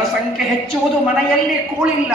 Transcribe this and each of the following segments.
ಜನಸಂಖ್ಯೆ ಹೆಚ್ಚುವುದು ಮನೆಯಲ್ಲಿ ಕೂಳಿಲ್ಲ,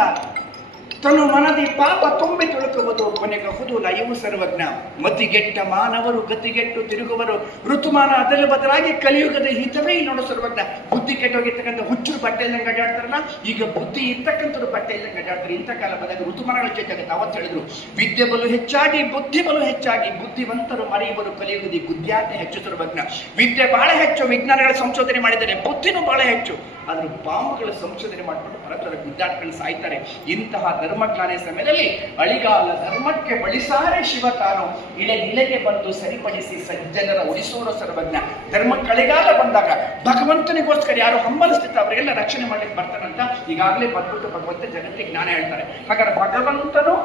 ತನು ಮನದಿ ಪಾಪ ತುಂಬಿ ತುಳುಕುವುದು ಕೊನೆಗಹುದು ಲಯವು ಸರ್ವಜ್ಞ. ಮತಿಗೆಟ್ಟ ಮಾನವರು ಗತಿಗೆಟ್ಟು ತಿರುಗುವರು, ಋತುಮಾನ ಅದಲು ಬದಲಾಗಿ ಕಲಿಯುಗದ ಹಿತವೇ ನೋಡು ಸರ್ವಜ್ಞ. ಬುದ್ಧಿ ಕೆಟ್ಟೋಗಿರ್ತಕ್ಕಂಥ ಹುಚ್ಚರು ಬಟ್ಟೆ ಇಲ್ಲಂಗೆ ಅಡ್ಡಾಡ್ತಾರಲ್ಲ, ಈಗ ಬುದ್ಧಿ ಇರ್ತಕ್ಕಂಥವ್ರು ಬಟ್ಟೆ ಇಲ್ಲಂಗೆ ಅಡ್ಡಾಡ್ತಾರೆ. ಇಂಥ ಕಾಲ ಬಂದಾಗ ಋತುಮಾನಗಳು ಚೇಂಜ್ ಆಗುತ್ತೆ. ಅವತ್ತು ಹೇಳಿದ್ರು ವಿದ್ಯೆ ಬಲು ಹೆಚ್ಚಾಗಿ ಬುದ್ಧಿ ಬಲು ಹೆಚ್ಚಾಗಿ, ಬುದ್ಧಿವಂತರು ಮರೆಯುವರು ಕಲಿಯುಗದಿ ಬುದ್ಧಿಯಾಟ ಹೆಚ್ಚು ಸರ್ವಜ್ಞ. ವಿದ್ಯೆ ಬಹಳ ಹೆಚ್ಚು, ವಿಜ್ಞಾನಗಳ ಸಂಶೋಧನೆ ಮಾಡಿದ್ದಾರೆ, ಬುದ್ಧಿನೂ ಬಹಳ ಹೆಚ್ಚು. ಆದ್ರೆ ಬಾಂಬುಗಳ ಸಂಶೋಧನೆ ಮಾಡಿಕೊಂಡು ಪರಸ್ಪರ ಗುದ್ದಾಡ್ಕೊಂಡು ಸಾಯ್ತಾರೆ. ಇಂತಹ ಧರ್ಮಜ್ಞಾನ ಸಮಯದಲ್ಲಿ ಅಳಿಗಾಲ ಧರ್ಮಕ್ಕೆ ಬಳಿಸಾರೆ ಶಿವ ತಾನು, ಇಳೆಗೆ ಬಂದು ಸರಿಪಡಿಸಿ ಸಜ್ಜನರ ಉಳಿಸೋರು ಸರ್ವಜ್ಞ. ಧರ್ಮಕ್ಕೆ ಅಳಿಗಾಲ ಬಂದಾಗ ಭಗವಂತನಿಗೋಸ್ಕರ ಯಾರು ಹಂಬಲಿಸ್ತಿರ್ತಾರೆ ಅವರಿಗೆಲ್ಲ ರಕ್ಷಣೆ ಮಾಡ್ಲಿಕ್ಕೆ ಬರ್ತಾರಂತ ಈಗಾಗಲೇ ಬಂದ್ಬಿಟ್ಟು ಭಗವಂತ ಜಗತ್ತಿಗೆ ಜ್ಞಾನ ಹೇಳ್ತಾರೆ. ಹಾಗಾದ್ರೆ ಭಗವಂತನು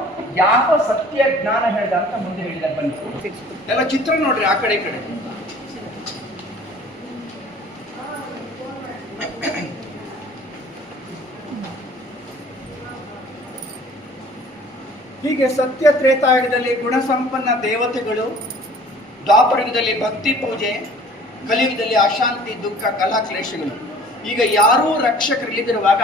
ಯಾವ ಸತ್ಯ ಜ್ಞಾನ ಹೇಳ್ದ ಅಂತ ಮುಂದೆ ಹೇಳಿದ ಬನ್ನಿ. ಎಲ್ಲ ಚಿತ್ರ ನೋಡ್ರಿ ಆ ಕಡೆ ಈ ಕಡೆ. ಹೀಗೆ ಸತ್ಯ ತ್ರೇತಾಯುಗದಲ್ಲಿ ಗುಣಸಂಪನ್ನ ದೇವತೆಗಳು, ದ್ವಾಪರಯುಗದಲ್ಲಿ ಭಕ್ತಿ ಪೂಜೆ, ಕಲಿಯುಗದಲ್ಲಿ ಅಶಾಂತಿ ದುಃಖ ಕಲಹ ಕ್ಲೇಶಗಳು. ಈಗ ಯಾರೂ ರಕ್ಷಕರಿಲ್ಲದಿರುವಾಗ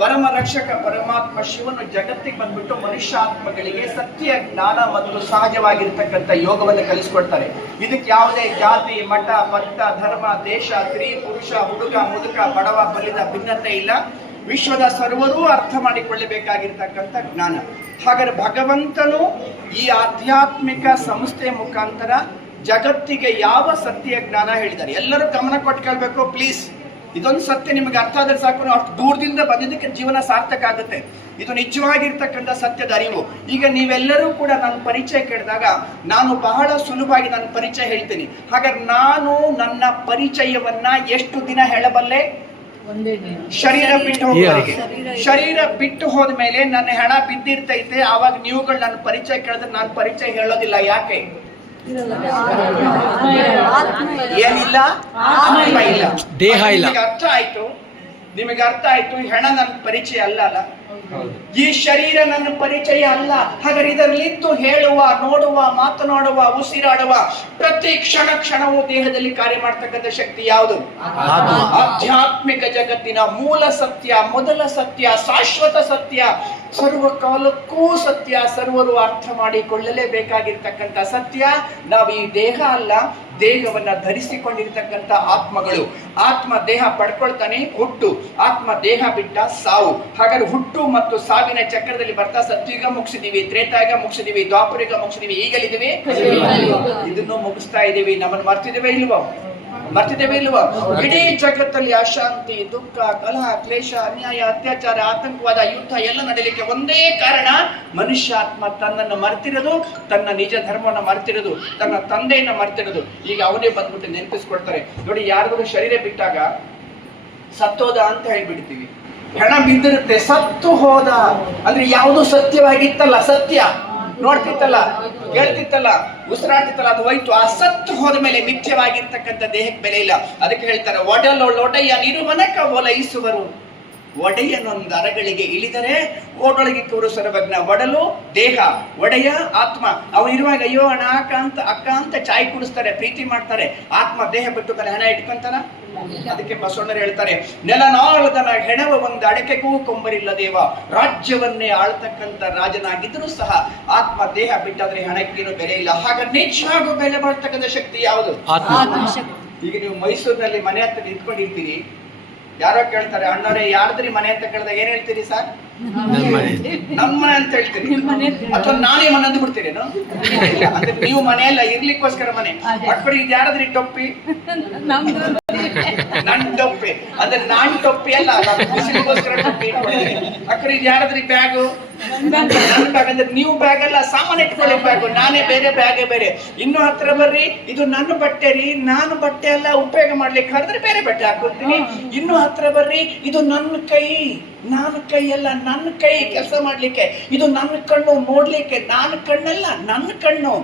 ಪರಮ ರಕ್ಷಕ ಪರಮಾತ್ಮ ಶಿವನು ಜಗತ್ತಿಗೆ ಬಂದ್ಬಿಟ್ಟು ಮನುಷ್ಯಾತ್ಮಗಳಿಗೆ ಸತ್ಯ ಜ್ಞಾನ ಮತ್ತು ಸಹಜವಾಗಿರ್ತಕ್ಕಂಥ ಯೋಗವನ್ನು ಕಲಿಸ್ಕೊಡ್ತಾರೆ. ಇದಕ್ಕೆ ಯಾವುದೇ ಜಾತಿ ಮಠ ಪಂಥ ಧರ್ಮ ದೇಶ ಸ್ತ್ರೀ ಪುರುಷ ಹುಡುಗ ಮುದುಕ ಬಡವ ಬಲಿದ ಭಿನ್ನತೆ ಇಲ್ಲ. ವಿಶ್ವದ ಸರ್ವರೂ ಅರ್ಥ ಮಾಡಿಕೊಳ್ಳಬೇಕಾಗಿರ್ತಕ್ಕಂಥ ಜ್ಞಾನ. ಹಾಗಾದ್ರೆ ಭಗವಂತನು ಈ ಆಧ್ಯಾತ್ಮಿಕ ಸಂಸ್ಥೆ ಮುಖಾಂತರ ಜಗತ್ತಿಗೆ ಯಾವ ಸತ್ಯ ಜ್ಞಾನ ಹೇಳಿದ್ದಾರೆ ಎಲ್ಲರೂ ಗಮನ ಕೊಟ್ಟು ಕೇಳಬೇಕು ಪ್ಲೀಸ್. ಇದೊಂದು ಸತ್ಯ ನಿಮಗೆ ಅರ್ಥ ಆದ್ರೆ ಸಾಕು, ಅಷ್ಟು ದೂರದಿಂದ ಬಂದಿದ್ದಕ್ಕೆ ಜೀವನ ಸಾರ್ಥಕ ಆಗುತ್ತೆ. ಇದು ನಿಜವಾಗಿರ್ತಕ್ಕಂಥ ಸತ್ಯದ ಅರಿವು. ಈಗ ನೀವೆಲ್ಲರೂ ಕೂಡ ನನ್ನ ಪರಿಚಯ ಕೇಳಿದಾಗ ನಾನು ಬಹಳ ಸುಲಭವಾಗಿ ನನ್ನ ಪರಿಚಯ ಹೇಳ್ತೀನಿ. ಹಾಗಾದ್ರೆ ನಾನು ನನ್ನ ಪರಿಚಯವನ್ನ ಎಷ್ಟು ದಿನ ಹೇಳಬಲ್ಲೆ? ಶರೀರ ಬಿಟ್ಟು ಹೋಗೋರಿಗೆ. ಶರೀರ ಬಿಟ್ಟು ಹೋದ್ಮೇಲೆ ನನ್ನ ಹೆಣ ಬಿದ್ದಿರ್ತೈತೆ, ಆವಾಗ ನೀವುಗಳು ನನ್ನ ಪರಿಚಯ ಕೇಳಿದ್ರೆ ನಾನು ಪರಿಚಯ ಹೇಳೋದಿಲ್ಲ. ಯಾಕೆ? ಏನಿಲ್ಲ, ಆತ್ಮ ಇಲ್ಲ, ದೇಹ ಇಲ್ಲ. ನಿಮಗೆ ಅರ್ಥ ಆಯ್ತು ಹೆಣ ನನ್ನ ಪರಿಚಯ ಅಲ್ಲ. ಈ ಶರೀರ ನನ್ನ ಪರಿಚಯ ಅಲ್ಲ. ಹಾಗಾದ್ರೆ ಇದರಲ್ಲಿದ್ದು ಹೇಳುವ, ನೋಡುವ, ಮಾತನಾಡುವ, ಉಸಿರಾಡುವ ಪ್ರತಿ ಕ್ಷಣವೂ ದೇಹದಲ್ಲಿ ಕಾರ್ಯ ಮಾಡ್ತಕ್ಕಂಥ ಶಕ್ತಿ ಯಾವುದು? ಆಧ್ಯಾತ್ಮಿಕ ಜಗತ್ತಿನ ಮೂಲ ಸತ್ಯ, ಮೊದಲ ಸತ್ಯ, ಶಾಶ್ವತ ಸತ್ಯ, ಸರ್ವಕಾಲಕ್ಕೂ ಸತ್ಯ, ಸರ್ವರು ಅರ್ಥ ಮಾಡಿಕೊಳ್ಳಲೇಬೇಕಾಗಿರ್ತಕ್ಕಂಥ ಸತ್ಯ. ನಾವು ಈ ದೇಹ ಅಲ್ಲ, ದೇಹವನ್ನ ಧರಿಸಿಕೊಂಡಿರ್ತಕ್ಕಂಥ ಆತ್ಮಗಳು. ಆತ್ಮ ದೇಹ ಪಡ್ಕೊಳ್ತಾನೆ ಹುಟ್ಟು, ಆತ್ಮ ದೇಹ ಬಿಟ್ಟ ಸಾವು. ಹಾಗಾದ್ರೆ ಹುಟ್ಟು ಮತ್ತು ಸಾವಿನ ಚಕ್ರದಲ್ಲಿ ಬರ್ತಾ ಸತ್ಯುಗ ಮುಗಿಸಿದೀವಿ, ತ್ರೇತಾಯುಗ ಮುಗಿಸಿದೀವಿ, ದ್ವಾಪರಯುಗ ಮುಗಿಸಿದೀವಿ, ಈಗಲಿದ್ದೀವಿ ಇದನ್ನು ಮುಗಿಸ್ತಾ ಇದೀವಿ. ನಮ್ಮನ್ನು ಮರ್ತಿದ್ದೇವೆ ಇಲ್ವೋ? ಇಡೀ ಜಗತ್ತಲ್ಲಿ ಅಶಾಂತಿ ದುಃಖ ಕಲಹ ಕ್ಲೇಶ ಅನ್ಯಾಯ ಅತ್ಯಾಚಾರ ಅತಂಕವಾದ ಯುದ್ಧ ಎಲ್ಲ ನಡೀಲಿಕ್ಕೆ ಒಂದೇ ಕಾರಣ, ಮನುಷ್ಯಾತ್ಮ ತನ್ನನ್ನು ಮರ್ತಿರೋದು, ತನ್ನ ನಿಜ ಧರ್ಮವನ್ನು ಮರ್ತಿರೋದು, ತನ್ನ ತಂದೆಯನ್ನ ಮರ್ತಿರೋದು. ಈಗ ಅವನೇ ಬಂದ್ಬಿಟ್ಟು ನೆನಪಿಸ್ಕೊಡ್ತಾರೆ ನೋಡಿ. ಯಾರಿಗೂ ಶರೀರ ಬಿಟ್ಟಾಗ ಸತ್ತೋದ ಅಂತ ಹೇಳ್ಬಿಡ್ತೀವಿ, ಹೆಣ ಬಿದ್ದಿರುತ್ತೆ, ಸತ್ತು ಹೋದ ಅಂದ್ರೆ ಯಾವುದು ಸತ್ಯವಾಗಿತ್ತಲ್ಲ, ಸತ್ಯ ನೋಡ್ತಿತ್ತಲ್ಲ, ಕೇಳ್ತಿತ್ತಲ್ಲ, ಉಸಿರಾಡ್ತಿತ್ತಲ್ಲ, ಅದು ಹೋಯ್ತು. ಆ ಸತ್ತು ಹೋದ ಮೇಲೆ ಮಿಥ್ಯವಾಗಿರ್ತಕ್ಕಂಥ ದೇಹಕ್ಕೆ ಬೆಲೆ ಇಲ್ಲ. ಅದಕ್ಕೆ ಹೇಳ್ತಾರೆ ಒಡೆಯ ನಿರುಮನಕ ಓಲೈಸುವರು. ಒಡೆಯನೊಂದು ಅರಗಳಿಗೆ ಇಳಿದರೆ ಓಡೊಳಗೆ ಕೂರು ಸರ್ವಜ್ಞ. ಒಡಲು ದೇಹ, ಒಡೆಯ ಆತ್ಮ. ಅವನಿರುವಾಗ ಅಯ್ಯೋ ಅಣ್ಣ ಅಕ್ಕ ಅಂತ ಚಾಯ್ ಕುಡಿಸ್ತಾರೆ, ಪ್ರೀತಿ ಮಾಡ್ತಾರೆ. ಆತ್ಮ ದೇಹ ಬಿಟ್ಟು ಹಣ ಇಟ್ಕೊಂತಾನ? ಅದಕ್ಕೆ ಬಸವಣ್ಣರು ಹೇಳ್ತಾರೆ, ನೆಲನಾಳದನ ಹೆಣವ ಒಂದು ಅಡಕೆಗೂ ಕೊಂಬರಿಲ್ಲ ದೇವ. ರಾಜ್ಯವನ್ನೇ ಆಳ್ತಕ್ಕಂಥ ರಾಜನಾಗಿದ್ರೂ ಸಹ ಆತ್ಮ ದೇಹ ಬಿಟ್ಟಾದ್ರೆ ಹಣಕ್ಕೇನು ಬೆಲೆ ಇಲ್ಲ. ಹಾಗ ನಿಜವಾಗೂ ಬೆಲೆ ಮಾಡ್ತಕ್ಕಂಥ ಶಕ್ತಿ ಯಾವುದು? ಈಗ ನೀವು ಮೈಸೂರಿನಲ್ಲಿ ಮನೆ ಹತ್ರ ನಿಂತ್ಕೊಂಡಿರ್ತೀರಿ, ಯಾರೋ ಕೇಳ್ತಾರೆ ಅಣ್ಣರೇ ಯಾರ್ದ್ರಿ ಮನೆ ಅಂತ ಕೇಳಿದಾಗ ಏನ್ ಹೇಳ್ತೀರಿ? ಸರ್ ನಮ್ಮ ಮನೆ ಅಂತ ಹೇಳ್ತೀರಿ, ಅಥವಾ ನಾನೇ ಮನೆ ಅಂದು ಬಿಡ್ತೀರೇನು? ಅಂದ್ರೆ ನೀವು ಮನೆಯಲ್ಲ, ಇರ್ಲಿಕ್ಕೋಸ್ಕರ ಮನೆ. ಅಟ್ಬಡಿ ಇದು ಯಾರದ್ರಿ ಟೊಪ್ಪಿ? ನನ್ ಟೊಪ್ಪಿ ಅಂದ್ರೆ ನಾನ್ ಟೊಪ್ಪಿ ಅಲ್ಲ, ಬಿಸಿಲಿಗೋಸ್ಕರ ಟೊಪ್ಪಿ. ಅಕ್ಕಡಿ ಇದು ಯಾರದ್ರಿ ಬ್ಯಾಗು? ನನ್ನ ಬ್ಯಾಗ್ ಅಂದ್ರೆ ನೀವು ಬ್ಯಾಗ್ ಅಲ್ಲ, ಸಾಮಾನು ಇಟ್ಕೊಳ್ಳಿ ಬ್ಯಾಗು. ನಾನೇ ಬೇರೆ, ಬ್ಯಾಗೇ ಬೇರೆ. ಇನ್ನು ಹತ್ರ ಬರ್ರಿ, ಇದು ನನ್ನ ಬಟ್ಟೆ ರೀ, ನಾನು ಬಟ್ಟೆ ಎಲ್ಲ ಉಪಯೋಗ ಮಾಡ್ಲಿಕ್ಕೆ ಹರಿದ್ರೆ ಬೇರೆ ಬಟ್ಟೆ ಹಾಕೊಳ್ತೀನಿ. ಇನ್ನು ಹತ್ರ ಬರ್ರಿ, ಇದು ನನ್ನ ಕೈ, ನಾನು ಕೈ ಅಲ್ಲ, ನನ್ನ ಕೈ ಕೆಲಸ ಮಾಡ್ಲಿಕ್ಕೆ, ಇದು ನನ್ನ ಕಣ್ಣು ನೋಡ್ಲಿಕ್ಕೆ, ನಾನು ಕಣ್ಣಲ್ಲ, ನನ್ನ ಕಣ್ಣು,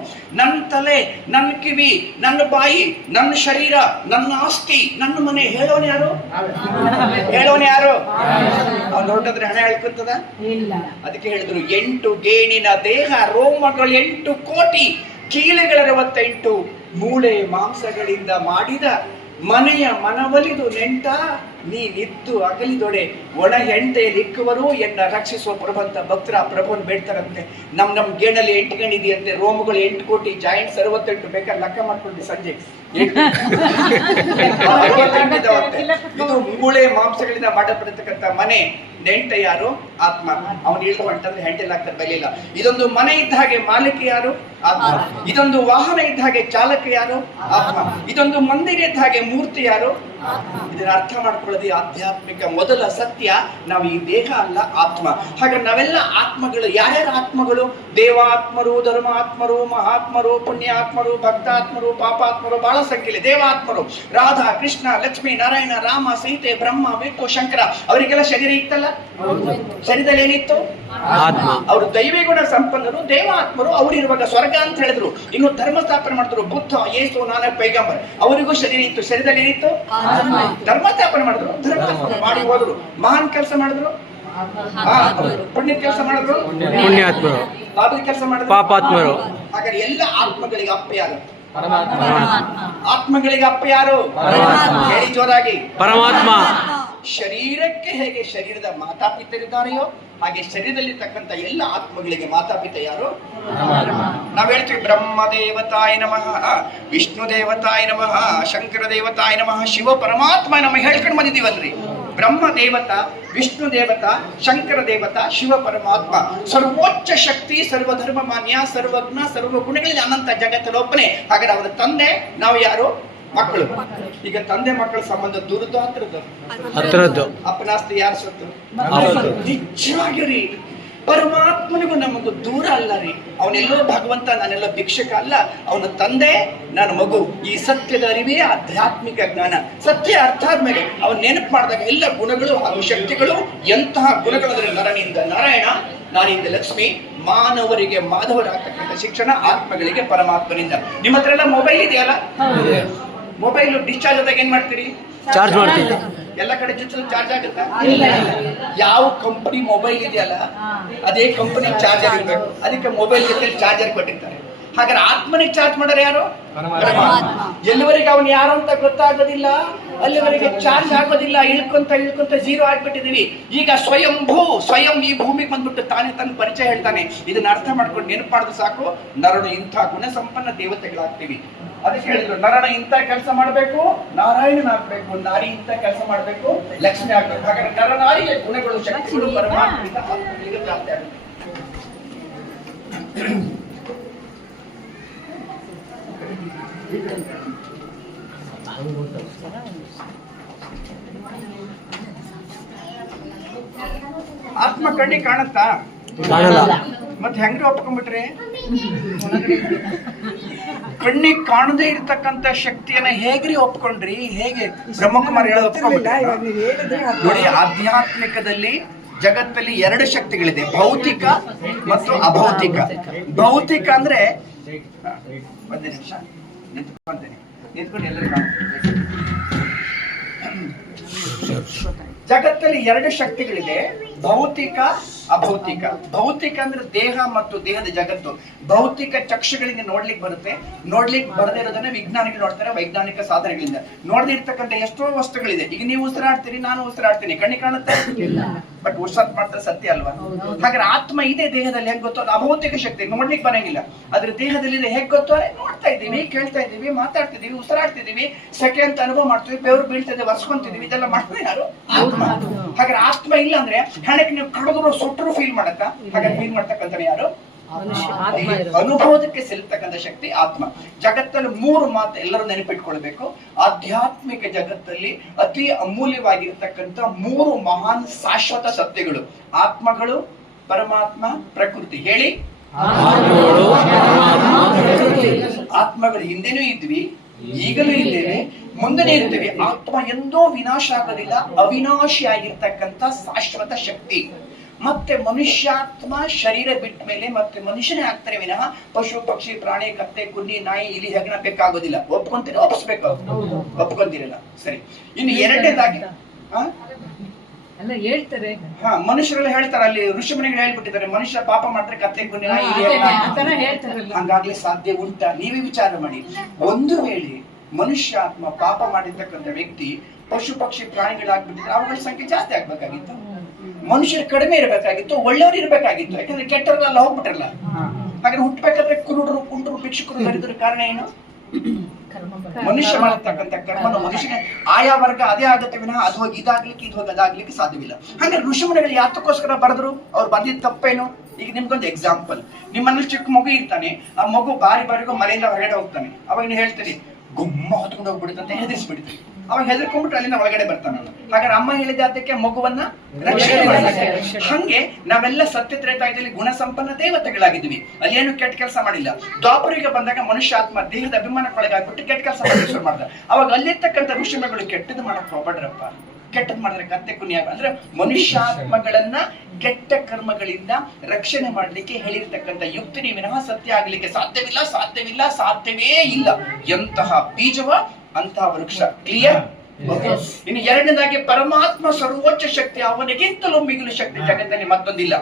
ನನ್ನ ತಲೆ, ನನ್ನ ಕಿವಿ, ನನ್ನ ಬಾಯಿ, ನನ್ನ ಶರೀರ, ನನ್ನ ಆಸ್ತಿ, ನನ್ನ ಮನೆ. ಹೇಳೋನು ಯಾರು? ಅವ್ನು ಹೊರಟಿದ್ರೆ ಹಣ ಹೇಳ್ಕೊಂತದ? ಅದಕ್ಕೆ ಹೇಳಿದ್ರು 8 ಗೇಣಿನ ದೇಹ, ರೋಮಗಳು 8 ಕೋಟಿ, ಕೀಲೆಗಳ 68, ಮೂಳೆ ಮಾಂಸಗಳಿಂದ ಮಾಡಿದ ಮನೆಯ ಮನವಲಿದು ನೆಂಟ, ನೀನಿದ್ದು ಅಗಲಿದೊಡೆ ಒಣ ಹೆಂಡೆಯಲ್ಲಿ ಇಕ್ಕುವರು ಎನ್ನ ರಕ್ಷಿಸುವ ಪ್ರಭಂತ ಭಕ್ತರ ಪ್ರಭುನ್ ಬೇಡ್ತಾರಂತೆ. ನಮ್ ಗೇಣಲ್ಲಿ 8 ಗೇಣ್ ಇದೆಯಂತೆ, ರೋಮಗಳು 8 ಕೋಟಿ, ಜಾಯಿಂಟ್ಸ್ 68, ಬೇಕಾದ್ರೆ ಲೆಕ್ಕ ಮಾಡ್ಕೊಂಡು ಸಂಜೆ ಇದು ಮೂಳೆ ಮಾಂಸಗಳಿಂದ ಮಾಡಲ್ಪಟ್ಟಿರ್ತಕ್ಕಂಥ ಮನೆ. ನೆಂಟ ಯಾರು? ಆತ್ಮ. ಅವನು ಇಳಿದು ಹೊಂಟಂದ್ರೆ ಹೆಂಡತಿ ಆಗ್ತಾರೆ, ಬೆಲೆ ಇಲ್ಲ. ಇದೊಂದು ಮನೆ ಇದ್ದ ಹಾಗೆ ಮಾಲೀಕ ಯಾರು? ಆತ್ಮ. ಇದೊಂದು ವಾಹನ ಇದ್ದ ಹಾಗೆ ಚಾಲಕ ಯಾರು? ಆತ್ಮ. ಇದೊಂದು ಮಂದಿರ ಇದ್ದ ಹಾಗೆ ಮೂರ್ತಿ ಯಾರು? ಇದನ್ನ ಅರ್ಥ ಮಾಡ್ಕೊಳ್ಳೋದು ಆಧ್ಯಾತ್ಮಿಕ ಮೊದಲ ಸತ್ಯ. ನಾವು ಈ ದೇಹ ಅಲ್ಲ, ಆತ್ಮ. ಹಾಗೆ ನಾವೆಲ್ಲ ಆತ್ಮಗಳು. ಯಾರ್ಯಾರ ಆತ್ಮಗಳು? ದೇವಾತ್ಮರು, ಧರ್ಮಾತ್ಮರು, ಮಹಾತ್ಮರು, ಪುಣ್ಯಾತ್ಮರು, ಭಕ್ತಾತ್ಮರು, ಪಾಪಾತ್ಮರು, ಬಹಳ ಸಂಖ್ಯೆಯಲ್ಲಿ ದೇವಾತ್ಮರು. ರಾಧಾ, ಕೃಷ್ಣ, ಲಕ್ಷ್ಮೀ, ನಾರಾಯಣ, ರಾಮ, ಸೀತೆ, ಬ್ರಹ್ಮ, ವಿಷ್ಣು, ಶಂಕರ, ಅವರಿಗೆಲ್ಲ ಶರೀರ ಇತ್ತಲ್ಲ? ಶರೀರದಲ್ಲಿ ಏನಿತ್ತು? ಆತ್ಮ. ಅವರು ದೈವಿ ಗುಣ ಸಂಪನ್ನರು, ದೇವಾತ್ಮರು. ಅವರು ಇರುವಾಗ ಸ್ವರ್ಗ ಅಂತ ಹೇಳಿದ್ರು. ಇನ್ನು ಧರ್ಮ ಸ್ಥಾಪನೆ ಮಾಡಿದ್ರು ಬುದ್ಧ, ಯೇಸು, ನಾನಕ್, ಪೈಗಂಬರ್. ಅವರಿಗೂ ಶರೀರ ಇತ್ತು. ಶರೀರದಲ್ಲಿ ಏನಿತ್ತು? ಧರ್ಮ ಸ್ಥಾಪನೆ ಮಾಡಿದ್ರು, ಧರ್ಮ ಮಾಡಿ ಹೋದ್ರು, ಮಹಾನ್ ಕೆಲಸ ಮಾಡಿದ್ರು, ಪುಣ್ಯ ಕೆಲಸ ಮಾಡಿದ್ರು, ಪುಣ್ಯಾತ್ಮರು, ಪಾಪದ ಕೆಲಸ ಮಾಡಿದ್ರು, ಪಾಪಾತ್ಮರು. ಹಾಗಾದ್ರೆ ಎಲ್ಲ ಆತ್ಮಗಳಿಗೆ ಅಪ್ಪ ಯಾರು? ಆತ್ಮಗಳಿಗೆ ಅಪ್ಪ ಯಾರು? ಹೇಳಿ ಜೋರಾಗಿ, ಪರಮಾತ್ಮ. ಶರೀರಕ್ಕೆ ಹೇಗೆ ಶರೀರದ ಮಾತಾಪಿತರಿದ್ದಾರೆಯೋ ಹಾಗೆ ಶರೀರದಲ್ಲಿರ್ತಕ್ಕಂಥ ಎಲ್ಲ ಆತ್ಮಗಳಿಗೆ ಮಾತಾಪಿತ ಯಾರು? ನಾವ್ ಹೇಳ್ತೀವಿ ಬ್ರಹ್ಮ ದೇವತಾಯ ನಮಃ, ವಿಷ್ಣು ದೇವತಾಯ ನಮಃ, ಶಂಕರ ದೇವತಾಯ ನಮಃ, ಶಿವ ಪರಮಾತ್ಮ ನಮಃ ಹೇಳ್ಕೊಂಡು ಬಂದಿದ್ದೀವಲ್ರಿ. ಬ್ರಹ್ಮ ದೇವತಾ, ವಿಷ್ಣು ದೇವತಾ, ಶಂಕರ ದೇವತಾ, ಶಿವ ಪರಮಾತ್ಮ. ಸರ್ವೋಚ್ಚ ಶಕ್ತಿ, ಸರ್ವಧರ್ಮ ಮಾನ್ಯ, ಸರ್ವಜ್ಞ, ಸರ್ವ ಗುಣಗಳಲ್ಲಿ ಅನಂತ ಜಗತ್ತಲ್ಲೊಬ್ಬನೇ. ಹಾಗಾದ್ರೆ ಅವರ ತಂದೆ, ನಾವು ಯಾರು? ಮಕ್ಕಳು. ಈಗ ತಂದೆ ಮಕ್ಕಳ ಸಂಬಂಧ ದೂರದ್ದು ಹತ್ರದ್ದು? ಅಪ್ಪನಾಸ್ತಿ ಯಾರ ಸೊತ್ತು? ನಿಜವಾಗಿರಿ ಪರಮಾತ್ಮನಿಗೂ ನಮಗೂ ದೂರ ಅಲ್ಲ ರೀ. ಅವನೆಲ್ಲೋ ಭಗವಂತ, ನಾನೆಲ್ಲೋ ಭಿಕ್ಷಕ ಅಲ್ಲ. ಅವನ ತಂದೆ, ನನ್ನ ಮಗು. ಈ ಸತ್ಯದ ಅರಿವೇ ಆಧ್ಯಾತ್ಮಿಕ ಜ್ಞಾನ. ಸತ್ಯ ಅರ್ಥ ಆದ್ಮೇಲೆ ಅವನ್ ನೆನಪು ಮಾಡಿದಾಗ ಎಲ್ಲ ಗುಣಗಳು ಹಾಗೂ ಶಕ್ತಿಗಳು ಎಂತಹ ಗುಣಗಳಂದ್ರೆ ನರನಿಂದ ನಾರಾಯಣ, ನಾನಿಂದ ಲಕ್ಷ್ಮಿ, ಮಾನವರಿಗೆ ಮಾಧವರಾಗ್ತಕ್ಕಂಥ ಶಿಕ್ಷಣ, ಆತ್ಮಗಳಿಗೆ ಪರಮಾತ್ಮನಿಂದ. ನಿಮ್ಮ ಹತ್ರ ಎಲ್ಲ ಮೊಬೈಲ್ ಇದೆಯಲ್ಲ? ಮೊಬೈಲ್ ಡಿಸ್ಚಾರ್ಜ್ ಆದಾಗ ಏನ್ ಮಾಡ್ತೀರಿ? ಚಾರ್ಜ್ ಮಾಡ್ತೀವಿ. ಎಲ್ಲ ಕಡೆ ಚಾರ್ಜ್ ಆಗುತ್ತಾ? ಯಾವ ಕಂಪನಿ ಮೊಬೈಲ್ ಇದೆಯಲ್ಲ ಅದೇ ಕಂಪನಿ ಚಾರ್ಜರ್ ಇರ್ಬೇಕು. ಅದಕ್ಕೆ ಮೊಬೈಲ್ ಜೊತೆ ಚಾರ್ಜರ್ ಕೊಟ್ಟಿರ್ತಾರೆ. ಹಾಗಾದ್ರೆ ಆತ್ಮನಿಗೆ ಚಾರ್ಜ್ ಮಾಡೋರು ಯಾರು? ಎಲ್ಲಿವರೆಗೆ ಅವನು ಯಾರು ಅಂತ ಗೊತ್ತಾಗೋದಿಲ್ಲ ಅಲ್ಲಿವರೆಗೆ ಚಾರ್ಜ್ ಆಗೋದಿಲ್ಲ. ಇಳ್ಕೊಂತ ಜೀರೋ ಆಗ್ಬಿಟ್ಟಿದೀವಿ. ಈಗ ಸ್ವಯಂ ಈ ಭೂಮಿಗೆ ಬಂದ್ಬಿಟ್ಟು ತಾನೇ ತನ್ನ ಪರಿಚಯ ಹೇಳ್ತಾನೆ. ಇದನ್ನ ಅರ್ಥ ಮಾಡ್ಕೊಂಡು ನೆನಪು ಮಾಡಿದ್ರೆ ಸಾಕು, ನರನು ಇಂಥ ಗುಣ ಸಂಪನ್ನ ದೇವತೆಗಳಾಗ್ತೀವಿ. ಅದಕ್ಕೆ ಹೇಳಿದ್ರು, ನರನ ಇಂಥ ಕೆಲಸ ಮಾಡ್ಬೇಕು, ನಾರಾಯಣನ ಆಗ್ಬೇಕು, ನಾರಿ ಇಂಥ ಕೆಲಸ ಮಾಡ್ಬೇಕು, ಲಕ್ಷ್ಮಿ ಆಗ್ಬೇಕು. ಹಾಗಾದ್ರೆ ನರನಾರಿಗೆ ಗುಣಗಳು, ಶಕ್ತಿಗಳು ಪರಮಾತ್ಮನಿಂದ ಆತ್ಮನಿಗೆ ಪ್ರಾಪ್ತಿ ಆಗುತ್ತೆ. ಆತ್ಮ ಕಣ್ಣಿಗೆ ಕಾಣುತ್ತಾ? ಮತ್ತೆ ಹೆಂಗ್ರಿ ಒಪ್ಕೊಂಡ್ಬಿಟ್ರಿ? ಕಣ್ಣಿಗೆ ಕಾಣದೇ ಇರ್ತಕ್ಕಂಥ ಶಕ್ತಿಯನ್ನ ಹೇಗ್ರಿ ಒಪ್ಕೊಂಡ್ರಿ? ಹೇಗೆ ಬ್ರಹ್ಮಕುಮಾರ್ ಹೇಳೋದು ಒಪ್ಕೊಂಡ್ಬಿಟ್ರಿ? ನೋಡಿ, ಆಧ್ಯಾತ್ಮಿಕದಲ್ಲಿ ಜಗತ್ತಲ್ಲಿ 2 ಶಕ್ತಿಗಳಿದೆ, ಭೌತಿಕ ಮತ್ತು ಅಭೌತಿಕ. ಭೌತಿಕ ಅಂದ್ರೆ ಒಂದು ನಿಮಿಷ ನಿಂತ್ಕೊಂತೇನೆ, ನಿಂತ್ಕೊಂಡು ಎಲ್ಲರೂ ಜಗತ್ತಲ್ಲಿ 2 ಶಕ್ತಿಗಳಿದೆ, ಭೌತಿಕ, ಅಭೌತಿಕ. ಭೌತಿಕ ಅಂದ್ರೆ ದೇಹ ಮತ್ತು ದೇಹದ ಜಗತ್ತು. ಭೌತಿಕ ಚಕ್ಷುಗಳಿಗೆ ನೋಡ್ಲಿಕ್ಕೆ ಬರುತ್ತೆ. ನೋಡ್ಲಿಕ್ಕೆ ಬರದೇ ಇರೋದನ್ನ ವಿಜ್ಞಾನಿಗಳು ನೋಡ್ತಾರೆ, ವೈಜ್ಞಾನಿಕ ಸಾಧನೆಗಳಿಂದ. ನೋಡದೇ ಇರ್ತಕ್ಕಂಥ ಎಷ್ಟೋ ವಸ್ತುಗಳಿದೆ. ಈಗ ನೀವು ಉಸಿರಾಡ್ತೀರಿ, ನಾನು ಉಸಿರಾಡ್ತೀನಿ, ಕಣ್ಣಿಗೆ ಕಾಣುತ್ತೆ? ಬಟ್ ಉಸಿರಾಟ ಮಾಡ್ತಾರೆ, ಸತ್ಯ ಅಲ್ವಾ? ಹಾಗಾದ್ರೆ ಆತ್ಮ ಇದೆ ದೇಹದಲ್ಲಿ, ಹೆಂಗ್ ಗೊತ್ತೋ? ಅಭೌತಿಕ ಶಕ್ತಿ ನೋಡ್ಲಿಕ್ಕೆ ಬರಂಗಿಲ್ಲ, ಅದ್ರ ದೇಹದಲ್ಲಿ ಇದೆ. ಹೇಗ್ ಗೊತ್ತೋ? ನೋಡ್ತಾ ಇದ್ದೀವಿ, ಕೇಳ್ತಾ ಇದ್ದೀವಿ, ಮಾತಾಡ್ತಿದೀವಿ, ಉಸಿರಾಡ್ತಿದೀವಿ, ಸೆಕೆ ಅಂತ ಅನುಭವ ಮಾಡ್ತೀವಿ, ಬೆವರು ಬೀಳ್ತಿದೆ, ಒರ್ಸ್ಕೊಂತಿದೀವಿ. ಇದೆಲ್ಲ ಮಾಡ್ತೀವಿ ಯಾರು? ಆತ್ಮ. ಹಾಗಾದ್ರೆ ಆತ್ಮ ಇಲ್ಲ ಅಂದ್ರೆ ಹೆಣಕ್ಕೆ ನೀವು ಕಡಿದ್ರು ಸುಟ್ಟರು ಫೀಲ್ ಮಾಡತ್ತ? ಹಾಗಾದ್ರೆ ಫೀಲ್ ಮಾಡ್ತಕ್ಕಂಥ ಯಾರು? ಅನುಭವದಕ್ಕೆ ಸೆಲ್ತಕ್ಕಂಥ ಶಕ್ತಿ ಆತ್ಮ. ಜಗತ್ತಲ್ಲಿ 3 ಮಾತು ಎಲ್ಲರೂ ನೆನಪಿಟ್ಕೊಳ್ಬೇಕು. ಆಧ್ಯಾತ್ಮಿಕ ಜಗತ್ತಲ್ಲಿ ಅತಿ ಅಮೂಲ್ಯವಾಗಿರ್ತಕ್ಕಂಥ 3 ಮಹಾನ್ ಶಾಶ್ವತ ಸತ್ಯಗಳು: ಆತ್ಮಗಳು, ಪರಮಾತ್ಮ, ಪ್ರಕೃತಿ. ಹೇಳಿ, ಆತ್ಮಗಳು ಹಿಂದೆನೂ ಇದ್ವಿ, ಈಗಲೂ ಇದ್ದೇವೆ, ಮುಂದೆನೇ ಇರ್ತೇವೆ. ಆತ್ಮ ಎಂದೋ ವಿನಾಶ ಆಗೋದಿಲ್ಲ, ಅವಿನಾಶಿ ಆಗಿರ್ತಕ್ಕಂಥ ಶಾಶ್ವತ ಶಕ್ತಿ. ಮತ್ತೆ ಮನುಷ್ಯಾತ್ಮ ಶರೀರ ಬಿಟ್ಟ ಮೇಲೆ ಮತ್ತೆ ಮನುಷ್ಯನೇ ಆಗ್ತಾರೆ ವಿನಃ ಪಶು, ಪಕ್ಷಿ, ಪ್ರಾಣಿ, ಕತ್ತೆ, ಕುನ್ನಿ, ನಾಯಿ, ಇಲಿ, ಹೆಗ್ಗಣ ಬೇಕಾಗೋದಿಲ್ಲ. ಒಪ್ಕೊಂತೀರಿ? ಒಪ್ಪಿಸ್ಬೇಕು. ಒಪ್ಕೊಂತೀರಲ್ಲ, ಸರಿ. ಇನ್ನು 2ನೇದಾಗಿ ಹೇಳ್ತಾರೆ, ಮನುಷ್ಯರೆಲ್ಲ ಹೇಳ್ತಾರೆ, ಅಲ್ಲಿ ಋಷಿಮುನಿಗಳು ಹೇಳ್ಬಿಟ್ಟಿದ್ದಾರೆ, ಮನುಷ್ಯ ಪಾಪ ಮಾಡ್ತಾರೆ, ಕತ್ತೆ, ಕುನ್ನಿ, ನಾಯಿ, ಇಲಿ, ಹಂಗಾಗ್ಲಿ ಸಾಧ್ಯ ಉಂಟಾ? ನೀವೇ ವಿಚಾರ ಮಾಡಿ. ಒಂದು ವೇಳೆ ಮನುಷ್ಯಾತ್ಮ ಪಾಪ ಮಾಡಿರ್ತಕ್ಕಂಥ ವ್ಯಕ್ತಿ ಪಶು ಪಕ್ಷಿ ಪ್ರಾಣಿಗಳಾಗ್ಬಿಟ್ಟಿದ್ರೆ ಅವುಗಳ ಸಂಖ್ಯೆ ಜಾಸ್ತಿ ಆಗ್ಬೇಕಾಗಿತ್ತು. ಮನುಷ್ಯರು ಕಡಿಮೆ ಇರಬೇಕಾಗಿತ್ತು, ಒಳ್ಳೆಯವರು ಇರಬೇಕಾಗಿತ್ತು. ಯಾಕಂದ್ರೆ ಕೆಟ್ಟವರೆಲ್ಲ ಹೋಗ್ಬಿಟ್ರಲ್ಲ. ಹಾಗಾದ್ರೆ ಹುಟ್ಟಬೇಕಾದ್ರೆ ಕುರುಡರು, ಕುಂಟರು, ಭಿಕ್ಷುಕರು ದರಿದ್ರ ಕಾರಣ ಏನು? ಮನುಷ್ಯ ಮಾಡತಕ್ಕಂಥ ಕರ್ಮನ ಮನುಷ್ಯನ ಆಯಾ ವರ್ಗ ಅದೇ ಆಗುತ್ತೆ ವಿನಃ ಅದು ಹೋಗಿ ಇದಾಗ್ಲಿಕ್ಕೆ ಇದು ಹೋಗಿ ಅದಾಗ್ಲಿಕ್ಕೆ ಸಾಧ್ಯವಿಲ್ಲ. ಹಾಗೆ ಋಷಿಮುನಿಗಳು ಯಾತಕ್ಕೋಸ್ಕರ ಬರೆದ್ರು? ಅವ್ರು ಬಂದಿದ್ದ ತಪ್ಪೇನು? ಈಗ ನಿಮ್ಗೊಂದು ಎಕ್ಸಾಂಪಲ್, ನಿಮ್ಮಲ್ಲಿ ಚಿಕ್ಕ ಮಗು ಇರ್ತಾನೆ, ಆ ಮಗು ಬಾರಿಗೂ ಮನೆಯಿಂದ ಹೊರಗಡೆ ಹೋಗ್ತಾನೆ. ಅವಾಗ ನೀವು ಹೇಳ್ತೀರಿ ಗುಮ್ಮ ಹೊತ್ಕೊಂಡು ಹೋಗ್ಬಿಡುತ್ತಂತ ಹೆದರ್ಸ್ಬಿಡ್ತೀರಿ. ಅವಾಗ ಹೆದರ್ಕೊಂಡ್ಬಿಟ್ಟು ಅಲ್ಲಿಂದ ಒಳಗಡೆ ಬರ್ತಾನ. ಹಾಗಾದ್ರೆ ಅಮ್ಮ ಹೇಳಿದ ಅದಕ್ಕೆ ಮಗುವನ್ನ ರಕ್ಷಣೆ ಮಾಡಲಿಕ್ಕೆ. ಹಂಗೆ ನಾವೆಲ್ಲ ಸತ್ಯ ತ್ರೇತಾಯುಗದಲ್ಲಿ ಗುಣ ಸಂಪನ್ನ ದೇವತೆಗಳಾಗಿದ್ವಿ, ಅಲ್ಲಿ ಏನು ಕೆಟ್ಟ ಕೆಲಸ ಮಾಡಿಲ್ಲ. ದ್ವಾಪರಿಗೆ ಬಂದಾಗ ಮನುಷ್ಯ ಆತ್ಮ ದೇಹದ ಅಭಿಮಾನಕ್ಕೊಳಗಾಗ್ಬಿಟ್ಟು ಕೆಟ್ಟ ಕೆಲಸ ಮಾಡಿ ಶುರು ಮಾಡ್ದ. ಅವಾಗ ಅಲ್ಲಿರ್ತಕ್ಕಂಥ ಋಷಿಮಗಳು ಕೆಟ್ಟದ್ದು ಮಾಡಕ್ ಹೋಗ್ಬೇಡ್ರಪ್ಪ, ಕೆಟ್ಟದ್ ಮಾಡಿದ್ರೆ ಕತ್ತೆ ಕುನಿಯ ಅಂದ್ರೆ ಮನುಷ್ಯಾತ್ಮಗಳನ್ನ ಕೆಟ್ಟ ಕರ್ಮಗಳಿಂದ ರಕ್ಷಣೆ ಮಾಡ್ಲಿಕ್ಕೆ ಹೇಳಿರ್ತಕ್ಕಂಥ ಯುಕ್ತಿ ವಿನಃ ಸತ್ಯ ಆಗ್ಲಿಕ್ಕೆ ಸಾಧ್ಯವಿಲ್ಲ, ಸಾಧ್ಯವಿಲ್ಲ, ಸಾಧ್ಯವೇ ಇಲ್ಲ. ಎಂತಹ ಬೀಜವ ಅಂತಹ ವೃಕ್ಷ. ಕ್ಲಿಯರ್? ಇನ್ನು ಎರಡನೇದಾಗಿ ಪರಮಾತ್ಮ ಸರ್ವೋಚ್ಚ ಶಕ್ತಿ, ಅವನಿಗಿಂತಲೂ ಮಿಗಿಲು ಶಕ್ತಿ ಜಗತ್ತಲ್ಲಿ ಮತ್ತೊಂದಿಲ್ಲ.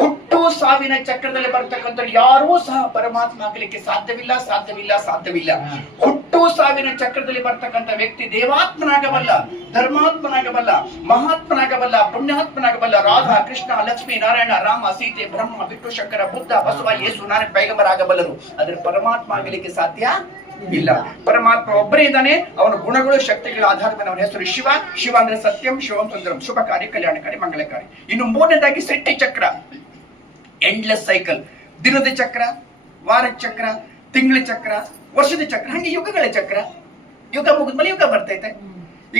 ಹುಟ್ಟು ಸಾವಿನ ಚಕ್ರದಲ್ಲಿ ಬರ್ತಕ್ಕಂಥ ಯಾರೂ ಸಹ ಪರಮಾತ್ಮ ಆಗಲಿಕ್ಕೆ ಸಾಧ್ಯವಿಲ್ಲ, ಸಾಧ್ಯವಿಲ್ಲ, ಸಾಧ್ಯವಿಲ್ಲ. ಹುಟ್ಟು ಸಾವಿನ ಚಕ್ರದಲ್ಲಿ ಬರ್ತಕ್ಕಂಥ ವ್ಯಕ್ತಿ ದೇವಾತ್ಮನಾಗಬಲ್ಲ, ಧರ್ಮಾತ್ಮನಾಗಬಲ್ಲ, ಮಹಾತ್ಮನಾಗಬಲ್ಲ, ಪುಣ್ಯಾತ್ಮನಾಗಬಲ್ಲ. ರಾಧಾ, ಕೃಷ್ಣ, ಲಕ್ಷ್ಮೀ, ನಾರಾಯಣ, ರಾಮ, ಸೀತೆ, ಬ್ರಹ್ಮ, ವಿಷ್ಣು, ಶಂಕರ, ಬುದ್ಧ, ಬಸವ, ಯೇಸು, ನಾರಾಯಣ ಪೈಗಂಬರಾಗಬಲ್ಲರು. ಆದ್ರೆ ಪರಮಾತ್ಮ ಆಗಲಿಕ್ಕೆ ಸಾಧ್ಯ ಇಲ್ಲ. ಪರಮಾತ್ಮ ಒಬ್ಬರೇ ಇದ್ದಾನೆ. ಅವನ ಗುಣಗಳು, ಶಕ್ತಿಗಳ ಆಧಾರದ ಮೇಲೆ ಅವನ ಹೆಸರು ಶಿವ. ಶಿವ ಅಂದ್ರೆ ಸತ್ಯಂ, ಶಿವಂ ಸುಂದರಂ, ಶುಭಕಾರಿ, ಕಲ್ಯಾಣಕಾರಿ, ಮಂಗಳಕಾರಿ. ಇನ್ನು ಮೂರನೇದಾಗಿ ಸೃಷ್ಟಿ ಚಕ್ರ, ಎಂಡ್ಲೆಸ್ ಸೈಕಲ್. ದಿನದ ಚಕ್ರ, ವಾರದ ಚಕ್ರ, ತಿಂಗಳ ಚಕ್ರ, ವರ್ಷದ ಚಕ್ರ, ಹಂಗೆ ಯುಗಗಳ ಚಕ್ರ. ಯುಗ ಮುಗಿದ್ಮೇಲೆ ಯುಗ ಬರ್ತೈತೆ.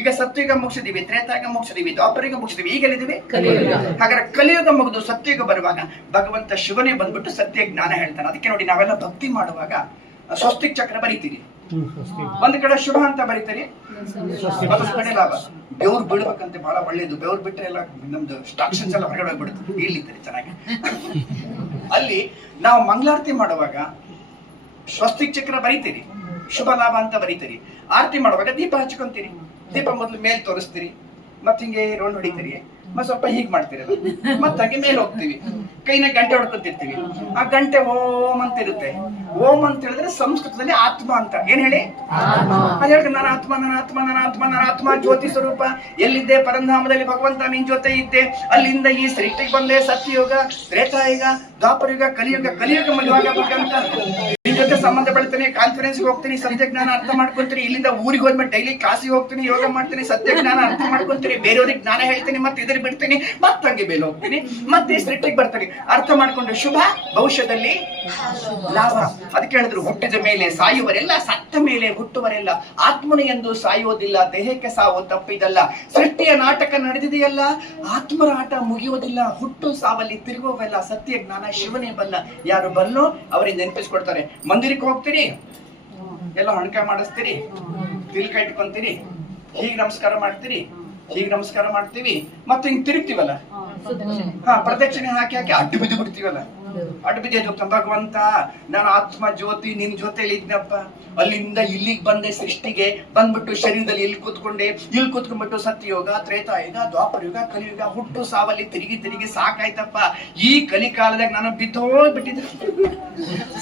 ಈಗ ಸತ್ಯುಗ ಮುಗಿಸಿದೀವಿ, ತ್ರೇತಾಯುಗ ಮುಗಿಸಿದೀವಿ, ದ್ವಾಪರಯುಗ ಮುಗಿಸಿದೀವಿ, ಈಗ ಎಲ್ಲಿದ್ದೀವಿ? ಹಾಗಾದ್ರೆ ಕಲಿಯುಗ ಮುಗಿದು ಸತ್ಯುಗ ಬರುವಾಗ ಭಗವಂತ ಶಿವನೇ ಬಂದ್ಬಿಟ್ಟು ಸತ್ಯ ಜ್ಞಾನ ಹೇಳ್ತಾನೆ. ಅದಕ್ಕೆ ನೋಡಿ ನಾವೆಲ್ಲ ಭಕ್ತಿ ಮಾಡುವಾಗ ಸ್ವಸ್ತಿಕ್ ಚಕ್ರ ಬರೀತೀರಿ, ಒಂದ್ ಕಡೆ ಶುಭ ಅಂತ ಬರೀತೀರಿ, ಮತ್ತೊಂದ್ ಕಡೆ ಲಾಭ. ಬೆವ್ರು ಬೀಳ್ಬೇಕಂತೆ ಬಹಳ ಒಳ್ಳೇದು. ಬೆವ್ರು ಬಿಟ್ರೆ ಎಲ್ಲ ನಮ್ದು ಸ್ಟಾಕ್ಷನ್ಸ್ ಎಲ್ಲ ಹೊರಗಡೆ ಹೋಗ್ಬಿಡುತ್ತೆ, ಬೀಳ್ಲಿದ್ದಾರೆ ಚೆನ್ನಾಗಿ. ಅಲ್ಲಿ ನಾವು ಮಂಗಳಾರತಿ ಮಾಡುವಾಗ ಸ್ವಸ್ತಿಕ್ ಚಕ್ರ ಬರೀತೀರಿ, ಶುಭ ಲಾಭ ಅಂತ ಬರೀತೀರಿ. ಆರತಿ ಮಾಡುವಾಗ ದೀಪ ಹಚ್ಕೊಂತೀರಿ. ದೀಪ ಮೊದ್ಲು ಮೇಲ್ ತೋರಿಸ್ತೀರಿ, ಮತ್ ಹಿಂಗೆ ರೌಂಡ್ ಹೊಡಿತೀರಿ, ಮತ್ ಸ್ವಲ್ಪ ಹೀಗ್ ಮಾಡ್ತೀರಲ್ಲ, ಮತ್ ಹಾಗೆ ಮೇಲೆ ಹೋಗ್ತೀವಿ, ಕೈನ ಗಂಟೆ ಹೊಡ್ಕೊತಿರ್ತೀವಿ. ಆ ಗಂಟೆ ಓಂ ಅಂತ ಇರುತ್ತೆ. ಓಂ ಅಂತ ಹೇಳಿದ್ರೆ ಸಂಸ್ಕೃತದಲ್ಲಿ ಆತ್ಮ ಅಂತ. ಏನ್ ಹೇಳಿ? ಅದ್ ಹೇಳ್ತಾರೆ ನಾನು ಆತ್ಮ, ನನ್ನ ಆತ್ಮ, ನನ್ನ ಆತ್ಮ, ನನ್ನ ಆತ್ಮ ಜ್ಯೋತಿ ಸ್ವರೂಪ. ಎಲ್ಲಿದ್ದೆ? ಪರಂಧಾಮದಲ್ಲಿ ಭಗವಂತ ನಿನ್ ಜೊತೆ ಇದ್ದೆ. ಅಲ್ಲಿಂದ ಈ ಸೃಷ್ಟಿಗೆ ಬಂದೆ. ಸತ್ಯಯುಗ, ತ್ರೇತಾಯುಗ, ದ್ವಾಪರಯುಗ, ಕಲಿಯುಗ. ಕಲಿಯುಗ ಮದುವಾಗ ಬೇಕಂತ ನಿನ್ ಜೊತೆ ಸಂಬಂಧ ಬೆಳಿತೀನಿ, ಕಾನ್ಫರೆನ್ಸ್ಗೆ ಹೋಗ್ತೀನಿ, ಸತ್ಯ ಜ್ಞಾನ ಅರ್ಥ ಮಾಡ್ಕೊಂತೀನಿ. ಇಲ್ಲಿಂದ ಊರಿಗೆ ಹೋದ್ಮೇಲೆ ಡೈಲಿ ಕ್ಲಾಸಿಗೆ ಹೋಗ್ತೀನಿ, ಯೋಗ ಮಾಡ್ತೀನಿ, ಸತ್ಯ ಜ್ಞಾನ ಅರ್ಥ ಮಾಡ್ಕೊಂತೀನಿ, ಬೇರೆಯವ್ರಿಗೆ ಜ್ಞಾನ ಹೇಳ್ತೀನಿ, ಮತ್ತೆ ಇದ್ರ ಬಿಡ್ತೀನಿ, ಮತ್ ಹಂಗೆ ಬೇಲೆ ಹೋಗ್ತೀನಿ, ಮತ್ತೆ ಸೃಷ್ಟಿಗೆ ಬರ್ತೀನಿ. ಅರ್ಥ ಮಾಡ್ಕೊಂಡು ಶುಭ, ಭವಿಷ್ಯದಲ್ಲಿ ಲಾಭ. ಅದಕ್ಕೆ ಹೇಳಿದ್ರು ಹುಟ್ಟಿದ ಮೇಲೆ ಸಾಯುವರೆಲ್ಲ, ಸತ್ತ ಮೇಲೆ ಹುಟ್ಟುವರೆಲ್ಲ. ಆತ್ಮನು ಎಂದು ಸಾಯುವುದಿಲ್ಲ, ದೇಹಕ್ಕೆ ಸಾವು ತಪ್ಪಿದಲ್ಲ. ಸೃಷ್ಟಿಯ ನಾಟಕ ನಡೆದಿದೆಯಲ್ಲ, ಆತ್ಮರ ಆಟ ಮುಗಿಯುವುದಿಲ್ಲ. ಹುಟ್ಟು ಸಾವಲ್ಲಿ ತಿರುಗುವವೆಲ್ಲ, ಸತ್ಯ ಜ್ಞಾನ ಶಿವನೇ ಬಲ್ಲ. ಯಾರು ಬಲ್ಲೋ ಅವರಿಗೆ ನೆನಪಿಸ್ಕೊಡ್ತಾರೆ. ಮಂದಿರಕ್ಕೆ ಹೋಗ್ತೀರಿ, ಎಲ್ಲ ಹಣಕ ಮಾಡಿಸ್ತೀರಿ, ತಿಲ್ಕ ಇಟ್ಕೊಂತೀರಿ, ಹೀಗೆ ನಮಸ್ಕಾರ ಮಾಡ್ತೀರಿ, ಹೀಗೆ ನಮಸ್ಕಾರ ಮಾಡ್ತೀವಿ, ಮತ್ತೆ ಹಿಂಗ್ ತಿರುಗ್ತೀವಲ್ಲ, ಪ್ರದಕ್ಷಿಣೆ ಹಾಕಿ ಹಾಕಿ ಅಡ್ಡು ಬಿದ್ದು ಬಿಡ್ತೀವಲ್ಲ. ಅಡ್ಡು ಬಿದ್ದು ಭಗವಂತ ನಾನು ಆತ್ಮ ಜ್ಯೋತಿ ನಿನ್ ಜೊತೆಲಿ ಇದ್ನಪ್ಪ, ಅಲ್ಲಿಂದ ಇಲ್ಲಿಗೆ ಬಂದೆ, ಸೃಷ್ಟಿಗೆ ಬಂದ್ಬಿಟ್ಟು ಶರೀರದಲ್ಲಿ ಇಲ್ಲಿ ಕೂತ್ಕೊಂಡ್ಬಿಟ್ಟು ಸತ್ಯಯೋಗ, ತ್ರೇತಾಯುಗ, ದ್ವಾಪರಯುಗ, ಕಲಿಯುಗ, ಹುಟ್ಟು ಸಾವಲ್ಲಿ ತಿರುಗಿ ತಿರುಗಿ ಸಾಕಾಯ್ತಪ್ಪ. ಈ ಕಲಿಕಾಲದಾಗ ನಾನು ಬಿದ್ದೋಗ್ಬಿಟ್ಟಿದ್ದೆ,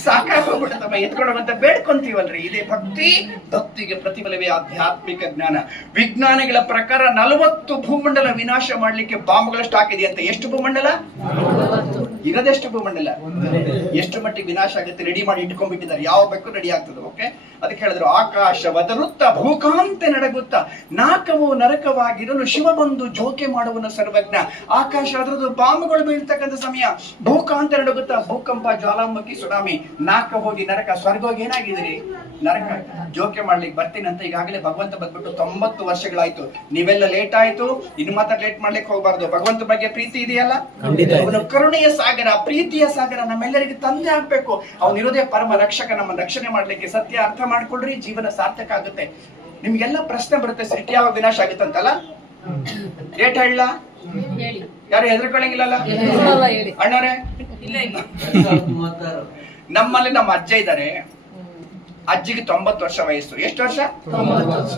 ಸಾಕಾಗೋಗ್ಬಿಟ್ಟಪ್ಪ, ಎತ್ಕೊಂಡೋಗಂತ ಬೇಡ್ಕೊಂತೀವಲ್ರಿ. ಇದೇ ಭಕ್ತಿ. ಭಕ್ತಿಗೆ ಪ್ರತಿಫಲವೇ ಆಧ್ಯಾತ್ಮಿಕ ಜ್ಞಾನ. ವಿಜ್ಞಾನಿಗಳ ಪ್ರಕಾರ 40 ಭೂಮಂಡಲ ವಿನಾಶ ಮಾಡ್ಲಿಕ್ಕೆ ಬಾಂಬ್ಗಳಷ್ಟು ಹಾಕಿದೆಯಂತೆ. ಎಷ್ಟು ಭೂಮಂಡಲ? ಇರೋದೆಷ್ಟು ಭೂಮಂಡಲ? ಎಷ್ಟು ಮಟ್ಟಿಗೆ ವಿನಾಶ ಆಗುತ್ತೆ ರೆಡಿ ಮಾಡಿ ಇಟ್ಕೊಂಡ್ಬಿಟ್ಟಿದ್ದಾರೆ. ಯಾವ ಬೇಕು ರೆಡಿ ಆಗ್ತದೆ. ಓಕೆ, ಅದಕ್ಕೆ ಹೇಳಿದ್ರು ಆಕಾಶ ವದರುತ್ತ ಭೂಕಾಂತೆ ನಡಗುತ್ತ ನಾಕವು ನರಕವಾಗಿರಲು ಶಿವ ಬಂದು ಜೋಕೆ ಮಾಡುವನು ಸರ್ವಜ್ಞ. ಆಕಾಶ ಅದ್ರದ್ದು ಬಾಂಬುಗಳು ಬೀಳ್ತಕ್ಕಂಥ ಸಮಯ, ಭೂಕಾಂತ ನಡಗುತ್ತ, ಭೂಕಂಪ, ಜ್ವಾಲಾಮುಖಿ, ಸುನಾಮಿ, ನಾಕ ಹೋಗಿ ನರಕ, ಸ್ವರ್ಗ ಹೋಗಿ ಏನಾಗಿದ್ದೀರಿ? ನರಕ. ಜೋಕೆ ಮಾಡ್ಲಿಕ್ಕೆ ಬರ್ತೀನಿ ಅಂತ ಈಗಾಗಲೇ ಭಗವಂತ ಬಂದ್ಬಿಟ್ಟು 90 ವರ್ಷಗಳಾಯ್ತು. ನೀವೆಲ್ಲ ಲೇಟ್ ಆಯ್ತು, ಇನ್ನು ಮಾತ್ರ ಲೇಟ್ ಮಾಡ್ಲಿಕ್ಕೆ ಹೋಗ್ಬಾರ್ದು. ಭಗವಂತ ಬಗ್ಗೆ ಪ್ರೀತಿ ಇದೆಯಲ್ಲ, ಅವನು ಕರುಣೆಯ ಸಾಗರ, ಪ್ರೀತಿಯ ಸಾಗರ, ನಮ್ಮೆಲ್ಲರಿಗೆ ತಂದೆ ಆಗ್ಬೇಕು. ಅವನಿರೋದೇ ಪರಮ ರಕ್ಷಕ, ನಮ್ಮ ರಕ್ಷಣೆ ಮಾಡ್ಲಿಕ್ಕೆ. ಸತ್ಯ ಅರ್ಥ ಮಾಡ್ಕೊಳ್ರಿ, ಜೀವನ ಸಾರ್ಥಕ ಆಗುತ್ತೆ. ನಿಮ್ಗೆಲ್ಲ ಪ್ರಶ್ನೆ ಬರುತ್ತೆ, ಸೃಷ್ಟಿ ಯಾವಾಗ ವಿನಾಶ ಆಗುತ್ತಂತಲ್ಲ. ಡೇಟ್ ಹೇಳ, ಯಾರು ಹೆದರ್ಕೊಳ್ಳಂಗಿಲ್ಲಲ್ಲ ಅಣ್ಣವ್ರೆ? ನಮ್ಮಲ್ಲಿ ನಮ್ಮ ಅಜ್ಜ ಇದ್ದಾರೆ. ಅಜ್ಜಿಗೆ 90 ವರ್ಷ ವಯಸ್ಸು. ಎಷ್ಟು ವರ್ಷ?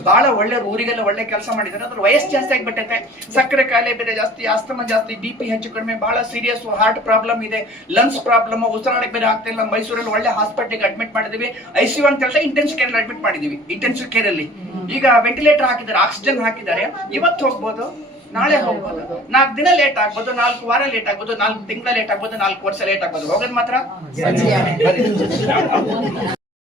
ಬಹಳ ಒಳ್ಳೆ, ಊರಿಗೆಲ್ಲ ಒಳ್ಳೆ ಕೆಲಸ ಮಾಡಿದ್ದಾರೆ. ಅದ್ರ ವಯಸ್ಸು ಜಾಸ್ತಿ ಆಗಿಬಿಟ್ಟೈತೆ. ಸಕ್ಕರೆ ಕಾಯಿಲೆ ಬೇರೆ ಜಾಸ್ತಿ, ಆಸ್ತಮ ಜಾಸ್ತಿ, BP ಹೆಚ್ಚು ಕಡಿಮೆ, ಬಹಳ ಸೀರಿಯಸ್ ಹಾರ್ಟ್ ಪ್ರಾಬ್ಲಮ್ ಇದೆ, ಲಂಗ್ಸ್ ಪ್ರಾಬ್ಲಮ್, ಉಸಿರಾಡಕ್ಕೆ ಬೇರೆ ಆಗ್ತಾ ಇಲ್ಲ. ಮೈಸೂರಲ್ಲಿ ಒಳ್ಳೆ ಹಾಸ್ಪಿಟಲ್ಗೆ ಅಡ್ಮಿಟ್ ಮಾಡಿದೀವಿ. ICU ಅಂತ ಹೇಳಿದ್ರೆ ಇಂಟೆನ್ಸಿವ್ ಕೇರ್ ಅಡ್ಮಿಟ್ ಮಾಡಿದೀವಿ. ಇಂಟೆನ್ಸಿವ್ ಕೇರ್ ಅಲ್ಲಿ ಈಗ ವೆಂಟಿಲೇಟರ್ ಹಾಕಿದ್ದಾರೆ, ಆಕ್ಸಿಜನ್ ಹಾಕಿದ್ದಾರೆ. ಇವತ್ತು ಹೋಗ್ಬೋದು, ನಾಳೆ ಹೋಗ್ಬೋದು, 4 ದಿನ ಲೇಟ್ ಆಗ್ಬೋದು, 4 ವಾರ ಲೇಟ್ ಆಗ್ಬೋದು, 4 ತಿಂಗಳ ಲೇಟ್ ಆಗ್ಬೋದು, 4 ವರ್ಷ ಲೇಟ್ ಆಗ್ಬೋದು. ಹೋಗೋದು ಮಾತ್ರ